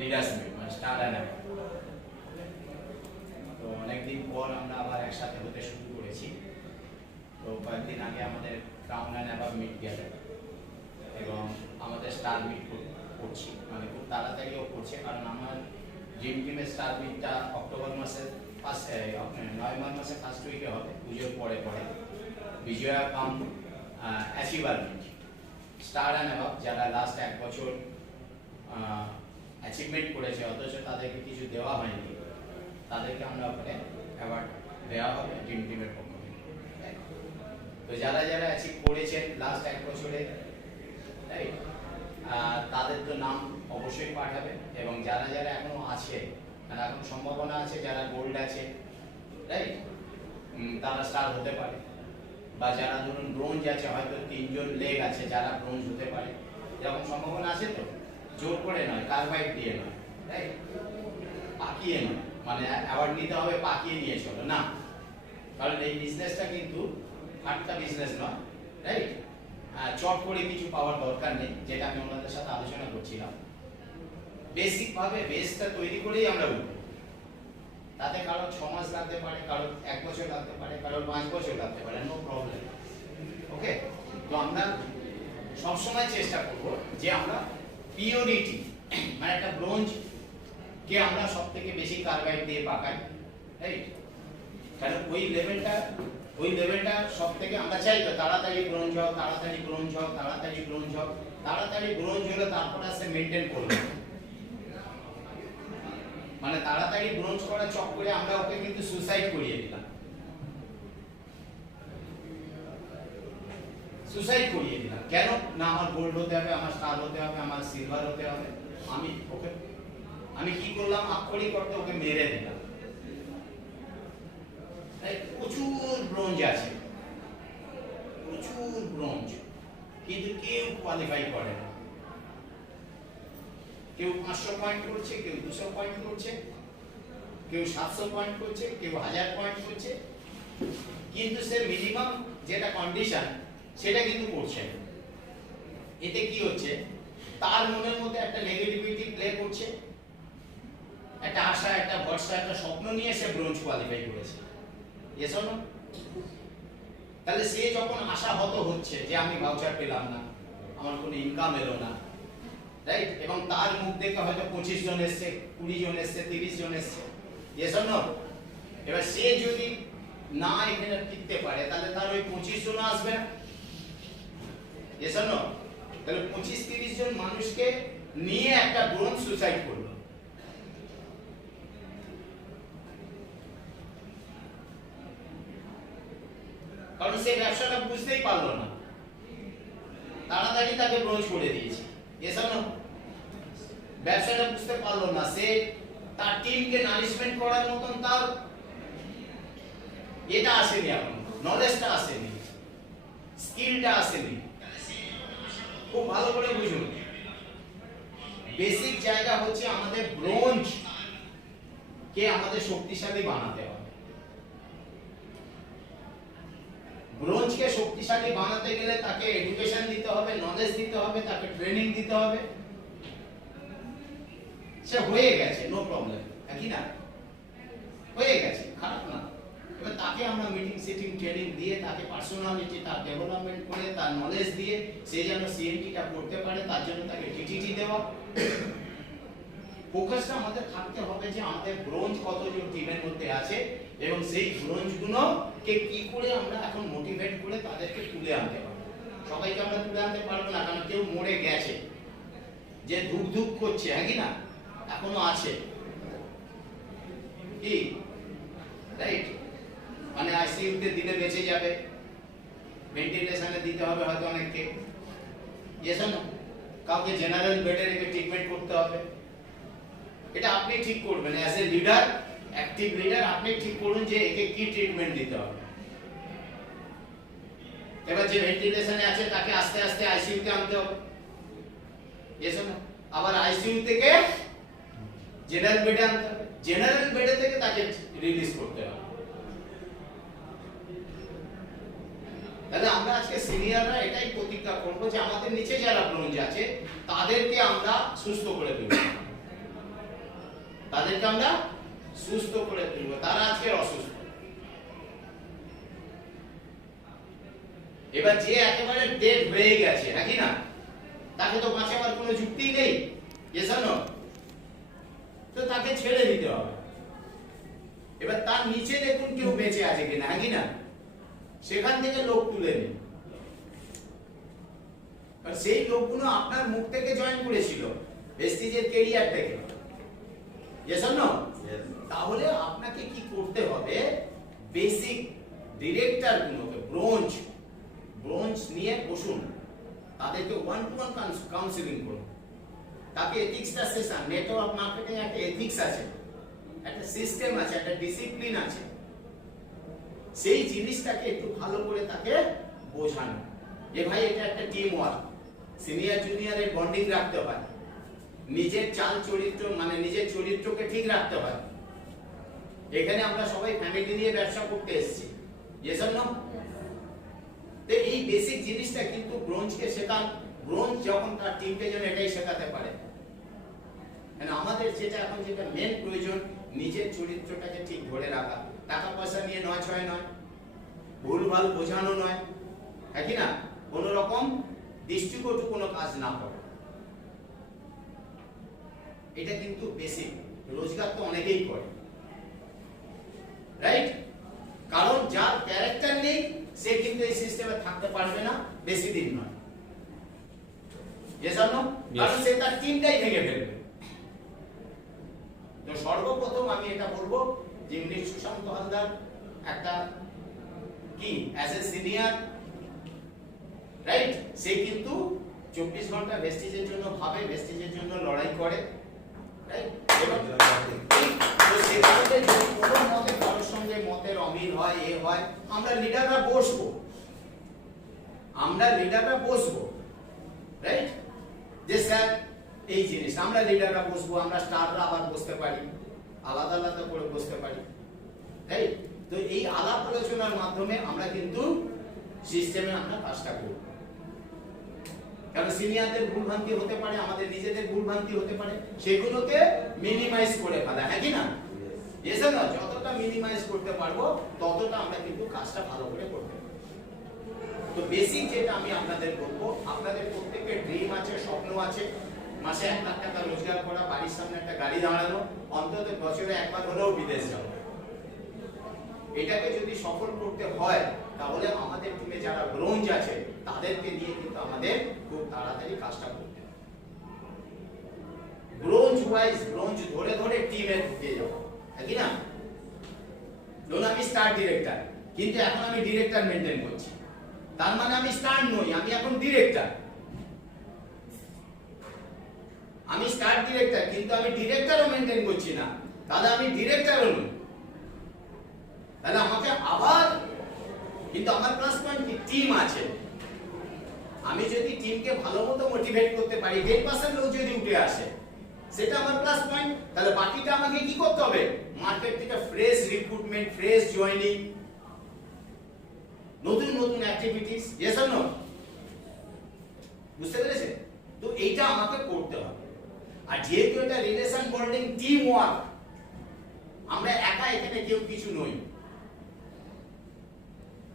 Leaders meet মানে star and above. তো অনেকদিন পর আমরা আবার একসাথে হতে শুরু করেছি। তো কয়েকদিন আগে আমাদের ক্রাউন অ্যান্ড অ্যাবাভ মিট গেল এবং আমাদের স্টার মিট করছি, মানে খুব তাড়াতাড়িও করছে, কারণ আমার ড্রিম টিমের স্টার মিটটা অক্টোবর মাসের নভেম্বর মাসের ফার্স্ট উইকে হবে, পুজোর পরে পরে। Bijoya cum achiever meet, star and above যারা লাস্ট এক বছর অ্যাচিভমেন্ট করেছে অথচ তাদেরকে কিছু দেওয়া হয়নি, তাদেরকে আমরা ওখানে অ্যাওয়ার্ড দেওয়া হবে ড্রিম টিমের পক্ষ থেকে। তো যারা যারা অ্যাচিভ করেছেন লাস্ট এক বছরে, তাই তাদের তো নাম অবশ্যই পাঠাবে, এবং যারা যারা এখনো আছে, মানে এখন সম্ভাবনা আছে যারা গোল্ড আছে, তাই তারা স্টার হতে পারে, বা যারা ধরুন ব্রোঞ্জ আছে, হয়তো 3 জন লেগ আছে যারা ব্রোঞ্জ হতে পারে, এরকম সম্ভাবনা আছে। তো জোর করে নয়, কার্বাইড দিয়ে নয়, তাই পাকিয়ে নয়, মানে অ্যাওয়ার্ড নিতে হবে পাকিয়ে নিয়ে চলো না, কারণ এই বিজনেসটা কিন্তু একটা বিজনেস নয়, রাইট? চট করে কিছু পাওয়ার দরকার নেই, যেটা আমি ওনাদের সাথে আলোচনা করছিলাম। বেসিক ভাবে বেসটা তৈরি করেই আমরা উঠব। তাতে কারো 6 মাস লাগতে পারে, কারো 1 বছর লাগতে পারে, কারো 5 বছর লাগতে পারে, নো প্রবলেম। ওকে, তো আমরা সবসময় চেষ্টা করব যে আমরা পিওরিটি, মানে একটা ব্রোঞ্জ কে আমরা সব থেকে বেশি কার্বাইড দিয়ে পাকাই, রাইট? কারণ ওই লেভেলটা সব থেকে আমরা চাই তো তাড়াতাড়ি ব্রোঞ্জ হোক, তাড়াতাড়ি ব্রোঞ্জ হোক, তাড়াতাড়ি ব্রোঞ্জ হোক, তাড়াতাড়ি ব্রোঞ্জ হলে তারপর আসে মেনটেন করবে, মানে তাড়াতাড়ি ব্রোঞ্জ করার চক্করে আমরা ওকে কিন্তু সুসাইড করিয়ে দিলাম, কেন না? আমার গোল্ড হতে হবে, আমার স্টার হতে হবে, আমার সিলভার হতে হবে, আমি কি করলাম? আক্ষরিক অর্থে ওকে মেরে দিলাম। প্রচুর ব্রোঞ্জ আছে, প্রচুর ব্রোঞ্জ, কিন্তু কেউ কোয়ালিফাই করে না। কেউ 500 পয়েন্ট করছে, কেউ 200 পয়েন্ট করছে, কেউ 700 পয়েন্ট করছে, কেউ 1000 পয়েন্ট করছে, কিন্তু সে মিনিমাম যেটা কন্ডিশন সেটা কিন্তু করছে না। এতে কি হচ্ছে? তার মনের মধ্যে একটা নেগেটিভিটি প্লে করছে, একটা আশা, একটা ভরসা, একটা স্বপ্ন নিয়ে সে ব্রোঞ্জ কোয়ালিফাই করেছে। এসো না, তাহলে সে যখন আশাহত হচ্ছে যে আমি ভাউচার পেলাম না, আমার কোনো ইনকাম এলো না, রাইট? এবং তার মুখ দেখে হয়তো 25 জন এসছে, 20 জন এসছে, 30 জন এসছে, এসো না। এবার সে যদি না এখানে টিকতে পারে, তাহলে তার ওই 25 জন আসবে না, এসো না। তাহলে 25-30 জন মানুষকে নিয়ে একটা ব্রোঞ্জ সুসাইড করলো। কারণ সে ব্যবসাটা বুঝতেই পারলো না, তাড়াতাড়ি তাকে ব্রোঞ্জ করে দিয়েছে। এসব না, ব্যবসাটা বুঝতে পারলো না, সে তার টিমকে নারিশমেন্ট করার মতন তার এটা আসেনি, এখন নলেজটা আসেনি, স্কিলটা আসেনি। খুব ভালো করে বুঝুন, বেসিক জায়গা হচ্ছে আমাদের ব্রোঞ্জ কে আমাদের শক্তিশালী বানাতে হবে। ব্রোঞ্জকে শক্তিশালী বানাতে গেলে তাকে এডুকেশন দিতে হবে, নলেজ দিতে হবে, তাকে ট্রেনিং দিতে হবে। সে হয়ে গেছে, নো প্রবলেম, কি না? হয়ে গেছে, খারাপ না। এবার তাকে আমরা মিটিং সিটিং ট্রেনিং দিয়ে, তাকে পার্সোনালিটি তার ডেভেলপমেন্ট করে, তার নলেজ দিয়ে সে যেন সিএনটিটা করতে পারে, তার জন্য তাকে টিটিটি দেওয়া। ফোকাসটা আমাদের থাকতে হবে যে আমাদের ব্রোঞ্জ কতজন টিমের মধ্যে আছে, এবং সেই ব্রোঞ্জগুলোকে কি করে আমরা এখন মোটিভেট করে তাদেরকে তুলে আনতে পারবো। সবাইকে আমরা তুলে আনতে পারবো না, কারণ কেউ মরে গেছে, যে ধুক ধুক করছে, হ্যাঁ কি না, এখনো আছে, কি রাইট? মানে আইসিইউতে দিলে বেঁচে যাবে, ভেন্টিলেশনে দিতে হবে হয়তো অনেককে, এসো না, কাউকে জেনারেল বেডে রেখে ট্রিটমেন্ট করতে হবে। এটা আপনি ঠিক করবেন, as a leader, active leader, আপনি ঠিক করুন যে একে কি ট্রিটমেন্ট দিতে হবে। এবার যে ভেন্টিলেশনে আছে তাকে আস্তে আস্তে আইসিইউতে আনতে হবে, এসো না, আবার আইসিইউ থেকে জেনারেল বেডে আনতে হবে, জেনারেল বেডে থেকে তাকে রিলিজ করতে হবে। তাহলে আমরা আজকে সিনিয়ররা এটাই প্রতিজ্ঞা করব যে আমাদের নিচে যারা ব্রোঞ্জ আছে তাদেরকে আমরা সুস্থ করে তুলব। তাদেরকে আমরা সুস্থ করে তুলবো, তারা আজকে অসুস্থ। এবার যে একেবারে ডেড হয়ে গেছে নাকি না, তাকে তো বাঁচাবার কোনো যুক্তি নেই, তো তাকে ছেড়ে দিতে হবে। এবার তার নিচে দেখুন কেউ বেঁচে আছে কিনা, নাকি না, সেখান থেকে লোক তুলে নিন। আর সেই লোকগুলো আপনার মুখ থেকে জয়েন করেছিল ভেস্টিজের ক্যারিয়ার থেকে, তাহলে আপনাকে কি করতে হবে, বেসিক ডিরেক্টর গুলোকে ব্রোঞ্জ নিয়ে বসুন, তাদেরকে ওয়ান টু ওয়ান কাউন্সিলিং করুন, তাকে এথিক্সটা শেখান। নেটওয়ার্ক মার্কেটিং একটা এথিক্স আছে, একটা সিস্টেম আছে, একটা ডিসিপ্লিন আছে, সেই জিনিসটাকে একটু ভালো করে তাকে বোঝানো যে ভাই এটা একটা টিম ওয়ার্ক, সিনিয়র জুনিয়রের বন্ডিং রাখতে হয়, নিজের চাল চরিত্র মানে নিজের চরিত্রকে ঠিক রাখতে হয়। এখানে আমরা সবাই ফ্যামিলি নিয়ে ব্যবসা করতে এসেছি, তো এই বেসিক জিনিসটা কিন্তু ব্রোঞ্জকে শেখান। ব্রোঞ্জ যখন তার টিমকে যেন এটাই শেখাতে পারে, আমাদের যেটা এখন যেটা মেন প্রয়োজন, নিজের চরিত্রটাকে ঠিক ধরে রাখা। টাকা পয়সা নিয়ে নয় ছয় নয়, ভুলভাল বোঝানো নয়, হ্যাঁ কি না, কোন রকম দৃষ্টিকটু কোনো কাজ না করে। এটা কিন্তু বেসিক। রোজগার তো অনেকেই করে, রাইট? কারণ যার ক্যারেক্টার নেই সে কিন্তু এই সিস্টেমে থাকতে পারবে না বেশি দিন নয়, কারণ সে তার টিমটাই ভেঙে ফেলবে। তো সর্বপ্রথম আমি এটা বলবো যে সুশান্ত হালদার একটা কি অ্যাজ এ সিনিয়র, রাইট, সে কিন্তু 24 ঘন্টা ভেস্টিজের জন্য ভাবে, ভেস্টিজের জন্য লড়াই করে, রাইট? এবং তো সেখানে যদি কোনো মতে কারোর সঙ্গে মতের অমিল হয়, এ হয়, আমরা লিডাররা বসবো, রাইট, যে স্যার এই জিনিস আমরা লিডাররা বসবো, আমরা স্টাররা আবার বসতে পারি, আলাদা আলাদা করে বসতে পারি, রাইট? তো এই আলাপ আলোচনার মাধ্যমে আমরা কিন্তু সিস্টেমে আমরা কাজটা করব। কারণ সিনিয়রদের ভুলভ্রান্তি হতে পারে, আমাদের নিজেদের ভুলভ্রান্তি হতে পারে, সেগুলোকে মিনিমাইজ করে ফেলা, হ্যাঁ কি না, যতটা মিনিমাইজ করতে পারবো ততটা আমরা কিন্তু কাজটা ভালো করে করতে পারবো। তো বেসিক যেটা আমি আপনাদের বলবো, আপনাদের প্রত্যেকের ড্রিম আছে, স্বপ্ন আছে, মাসে 1 লাখ টাকা রোজগার করা, বাড়ির সামনে একটা গাড়ি দাঁড়ানো, অন্তত বছরে একবার হলেও বিদেশ যাওয়া। এটাকে যদি সফল করতে হয় তাহলে আমাদের টিমে যারা ব্রোঞ্জ আছে তাদেরকে নিয়ে কিন্তু আমাদের খুব তাড়াতাড়ি কাজটা করতে হবে। ব্রোঞ্জ ধরে ধরে টিমে ঢুকে যাবো, কি না? ধরুন আমি স্টার ডিরেক্টর, কিন্তু এখন আমি ডিরেক্টর মেইনটেইন করছি, তার মানে আমি স্টার নই, আমি এখন ডিরেক্টর। আমি স্টার ডিরেক্টর কিন্তু আমি ডিরেক্টরও মেইনটেইন করছি না, তাহলে আমি ডিরেক্টরও নই। তাহলে আমাকে আবার, কিন্তু আমার প্লাস পয়েন্ট কি, টিম আছে। আমি যদি টিমকে ভালোমতো মোটিভেট করতে পারি, 10% লোক যদি উঠে আসে, সেটা আমার প্লাস পয়েন্ট। তাহলে বাকিটা আমাকে কি করতে হবে, মার্কেট থেকে ফ্রেশ রিক্রুটমেন্ট, ফ্রেশ জয়েনিং, নতুন নতুন অ্যাক্টিভিটিস, ইয়েস অর নো? বুঝতে পেরেছেন? তো এইটা আমাকে করতে হবে। আর যেহেতু এটা রিলেশন বন্ডিং, টিম ওয়ার্ক, আমরা একা এখানে কেউ কিছু নই।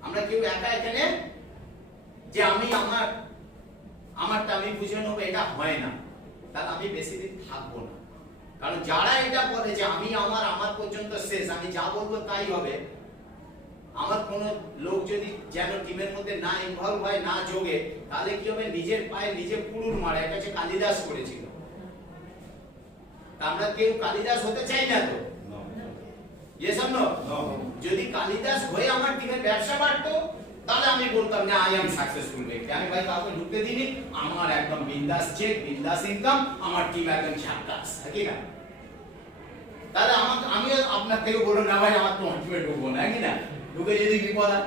আমরা কেউ একা এখানে যে আমি আমারটা আমি বুঝে নেবো, এটা হয় না। তাহলে আমি বেশি দিন থাকবো না। কারণ যারা এটা বলে যে আমি আমার পর্যন্ত শেষ, আমি যা বলবো তাই হবে, আমার কোন লোক যদি যেন টিমের মধ্যে না ইনভলভ হয়, না যোগে, তাহলে কি হবে, নিজের পায়ে নিজে কুড়ুল মারা। এটা হচ্ছে কালিদাস করেছিল। আমরা কেউ কালিদাস হতে চাই না তো, যদি কালিদাস হয়ে আমার টিমের ব্যবসা বাড়তো তাহলে আমি বলতাম না আই এম সাকসেসফুল ব্যক্তি, আমি ভাই কাউকে ঢুকতে দিইনি, আমার একদম বিন্দাস চেক, বিন্দাস ইনকাম, আমার টিম একদম ঝাকাস, ঠিক না? তাহলে আমি আপনার থেকে বলুন না ভাই আমার তোমার টিমে ঢুকবো না, কি না? ঢুকে যদি বিপদ হয়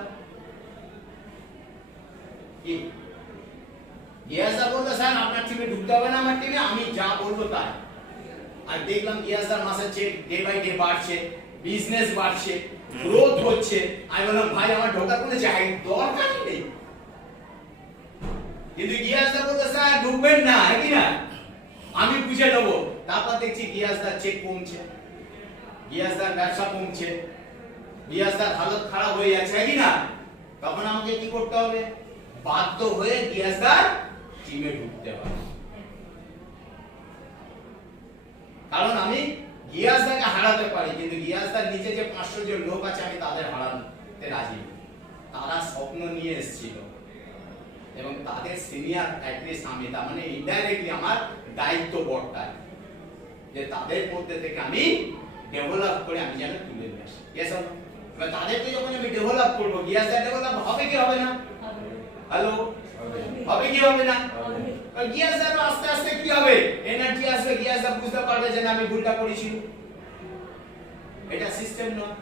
কি, গিয়াসদা বলতো স্যার আপনার টিমে ঢুকতে হবে না, আমার টিমে আমি যা বলবো তাই। আর দেখলাম গিয়াসদার মাসের চেক ডে বাই ডে বাড়ছে, বিজনেস বাড়ছে, গ্রোথ হচ্ছে, আমি বললাম ভাই আমার ঢোকার কোনো জায়গা দরকারই নেই। কিন্তু গিয়াসদা বলতো স্যার ঢুকবেন না, কি না, আমি বুঝে নেবো। তারপর দেখছি গিয়াসদার চেক কমছে, গিয়াসদার ব্যবসা কমছে, গিয়াসদার হালত খারাপ হয়ে যাচ্ছে, কি না? তখন আমাকে কি করতে হবে? বাধ্য হয়ে গিয়াসদার টিমে ঢুকতে হবে। কারণ আমি গিয়াসদাকে হারাতে পারি, কিন্তু গিয়াসদার নিচে যে 500 জন লোক আছে আমি তাদের হারাতে রাজি। তারা স্বপ্ন নিয়ে এসেছিল এবং তাদের সিনিয়র অ্যাটলিস্ট আমি, তার মানে ইনডাইরেক্টলি আমার দায়িত্ব বর্তায় যে তাদের মধ্যে থেকে আমি ডেভেলপ করে আমি যেন তুলে নিয়ে আসি। এবার তাদেরকে যখন আমি ডেভেলপ করবো, গিয়াসদার ডেভেলপ হবে কি হবে না? হ্যালো, হবে কি হবে না? গিয়াসদার আস্তে আস্তে কি হবে? এনার্জি আসবে, গিয়াসদার বুঝতে পারবে যে না আমি ভুলটা করেছি। এটা সিস্টেম নয়।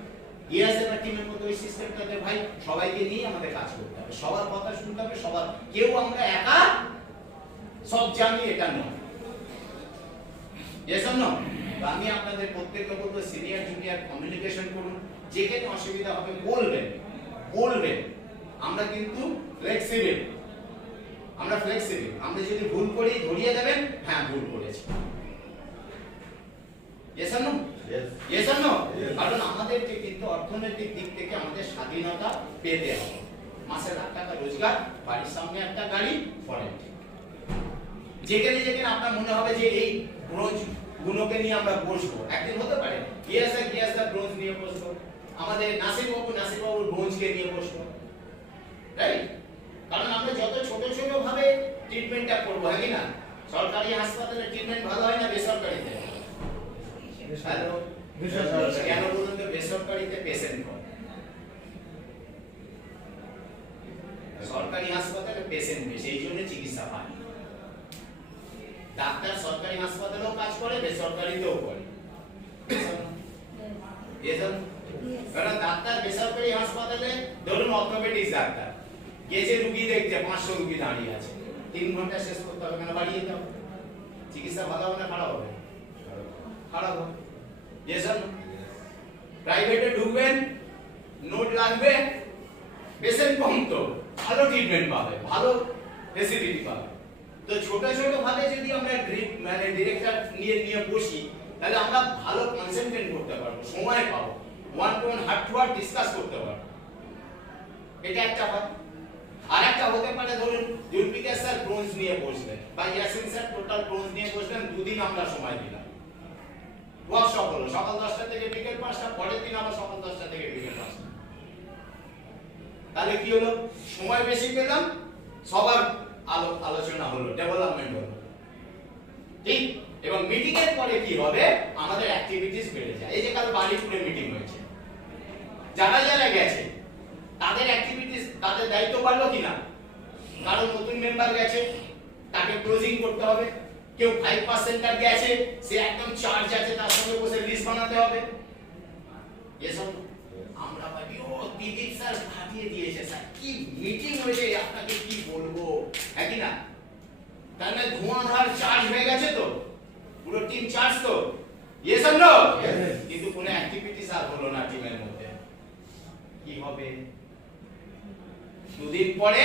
গিয়াসদার টিমের মধ্যে ওই সিস্টেমটাতে ভাই সবাইকে নিয়ে আমাদের কাজ করতে হবে, সবার কথা শুনতে হবে, সবার, কেউ আমরা একা সব জানি এটা নয়। এসব নয়। আমি আপনাদের প্রত্যেককে বলবো সিনিয়র জুনিয়র কমিউনিকেশন করুন, যেখানে অসুবিধা হবে বলবেন, বলবেন। আমরা কিন্তু ফ্লেক্সিবল, আমরা ফ্লেক্সিবল। আমরা যদি ভুল করি ধরিয়ে দেবেন, হ্যাঁ ভুল করেছি। Yes or no? Yes or no? কারণ আমাদেরকে কিন্তু অর্থনৈতিক দিক থেকে আমাদের স্বাধীনতা পেতে হবে। মাসে লাখ টাকা রোজগার, বাড়ির সামনে একটা গাড়ি, ফরেন। যেখানে যেখানে আপনার মনে হবে যে এই ব্রোঞ্জ গুণকে নিয়ে আমরা বসবো, একদিন হতে পারে গিয়াসদার ব্রোঞ্জ নিয়ে বসবো, আমাদের নাসিরবাবুর ব্রোঞ্জকে নিয়ে বসবো, রাইট? কারণ আমরা যত ছোট ছোট ভাবে ট্রিটমেন্টটা করবো, হ্যাঁ কি না? সরকারি হাসপাতালে ট্রিটমেন্ট ভালো হয় না বেসরকারিতে? কেন বলুন তো? বেসরকারিতে পেশেন্ট কম, সরকারি হাসপাতালে পেশেন্ট বেশি, এই জন্য চিকিৎসা পায়। ডাক্তার সরকারি হাসপাতালেও কাজ করে, বেসরকারিতেও করে। কারণ ডাক্তার বেসরকারি হাসপাতালে ধরুন অর্থোপেডিক্স ডাক্তার গেছে রুগী দেখতে, 500 রুগী দাঁড়িয়ে আছে, 3 ঘন্টা শেষ করতে হবে, কেন বাড়িয়ে দাও? চিকিৎসা ভালো হবে না খারাপ হবে? খারাপ হবে। যেসব প্রাইভেটে ঢুকবেন, নোট লাগবে, পেশেন্ট কম, তো ভালো ট্রিটমেন্ট পাবে, ভালো ফেসিলিটি পাবে। তো ছোট ছোট ভাবে যদি আমরা মানে ডিরেক্টর নিয়ে বসি, তাহলে আমরা ভালো কনসেন্ট্রেট করতে পারবো, সময় পাবো, one to one heart to heart discuss করতে পারবো। এটা একটা হয়। আর একটা হতে পারে ধরুন জুলফিকার স্যার ব্রোঞ্জ নিয়ে বসলেন বা ইয়াসিন স্যার টোটাল ব্রোঞ্জ নিয়ে বসলেন, দুদিন আমরা সময় দিলাম, ওয়ার্কশপ হলো সকাল 10টা থেকে বিকেল 5টা, পরের দিন আবার সকাল 10টা থেকে বিকেল 5টা। তাহলে কি হলো? সময় বেশি পেলাম, সবার আলোচনা হলো, ডেভেলপমেন্ট হলো, ঠিক? এবং মিটিং এর পরে কি হবে? আমাদের অ্যাক্টিভিটিস বেড়ে যায়। এই যে কাল বাড়িপুরে মিটিং হয়েছে, যারা যারা গেছে তাদের অ্যাক্টিভিটিস, তাদের দায়িত্ব বাড়লো কিনা? কারণ নতুন মেম্বার গেছে, তাকে ক্লোজিং করতে হবে। কেউ 5% গেছে, সে একদম চার্জ আছে, তার সঙ্গে বসে লিস্ট বানাতে হবে। এসব আমরা ভাবি ও দিদির স্যার ভাবিয়ে দিয়েছে, স্যার কি মিটিং হয়েছে, আপনাকে কি বলবো, হ্যাঁ কি না? তার মানে ধোঁয়াধার চার্জ হয়ে গেছে, তো পুরো টিম চার্জ, তো এসব নো, কিন্তু কোনো অ্যাক্টিভিটিস আর হলো না টিমের মধ্যে। কি হবে? দুদিন পরে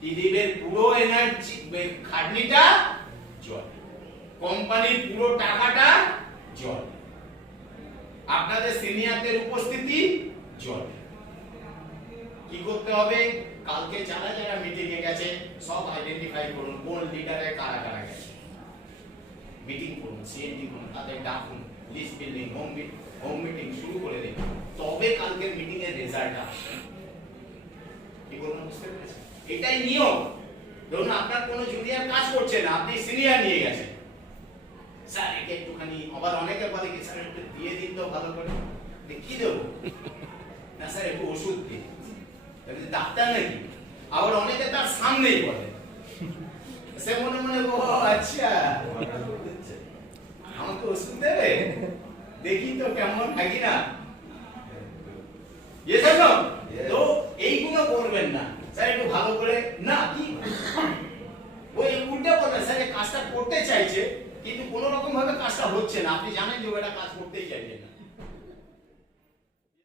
দিদিদের পুরো এনার্জি খাটনিটা জল, কোম্পানির পুরো টাকাটা জল, আপনাদের সিনিয়রদের উপস্থিতি জল। কি করতে হবে? কালকে যারা যারা মিটিং এ গেছে সব আইডেন্টিফাই করুন, কোন লিডারে কারা কারা গেছে। মিটিং করুন, সিএনডি করুন, তাদের ডাকুন, লিস্ট বিল্ডিং, হোম মিটিং শুরু করে দিন, তবে কালকে মিটিং এর রেজাল্ট আসবে। কি বলুন, বুঝতে পেরেছেন? এটাই নিয়ম। ধরুন আপনার কোনো জুনিয়র কাজ করছে না, আপনি সিনিয়র নিয়ে গেছেন, স্যার একে একটুখানি, আবার অনেকে বলে কি স্যার একটু দিয়ে দিন তো ভালো করে। কি দেবো? না স্যার একটু ওষুধ দিন। ডাক্তার নাকি? আবার অনেকে তার সামনেই বলে, সে মনে মনে ও আচ্ছা আমাকে ওষুধ দেবে, দেখি তো কেমন থাকি না। তো এইগুলো করবেন না, স্যার একটু ভালো করে না, কি ওই উল্টা বলে স্যার কাজটা করতে চাইছে কিন্তু কোন রকম ভাবে কাজটা হচ্ছে না, আপনি জানেন যে ওটা কাজ করতেই চাইছে না।